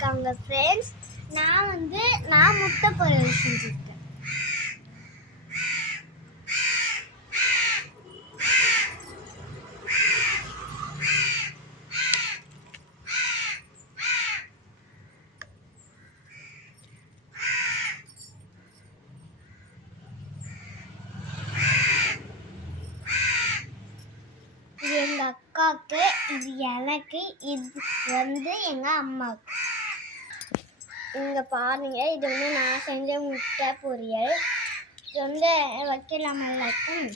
இருக்காங்க ஃப்ரெண்ட்ஸ். நான் முட்டை பொரியல் செஞ்சுருக்கேன். இது எங்கள் அக்காவுக்கு, இது எனக்கு, இது எங்கள் அம்மாவுக்கு. இங்கே பாருங்க, இது நான் செஞ்ச முட்டை பொரியல். இது வைக்கலாம் எல்லாருக்கும்.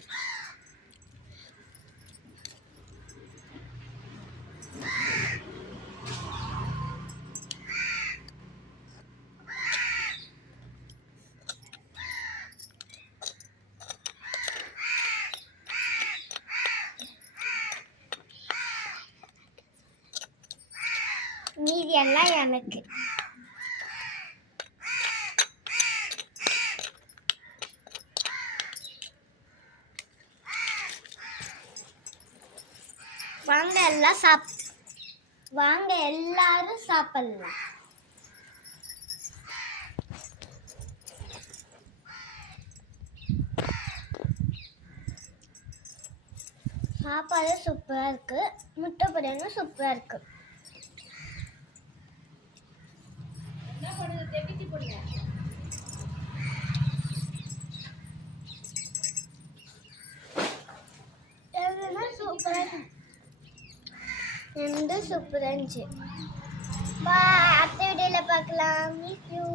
மீதி எல்லாம் எனக்கு. வாங்க எல்லாரும் சாப்பிடலாம். சாப்பாடு சூப்பரா இருக்கு, முட்டை பொரியலும் சூப்பரா இருக்கு. சூப்பரா இருந்துச்சு. அடுத்த வீடியோல பார்க்கலாம். Miss you.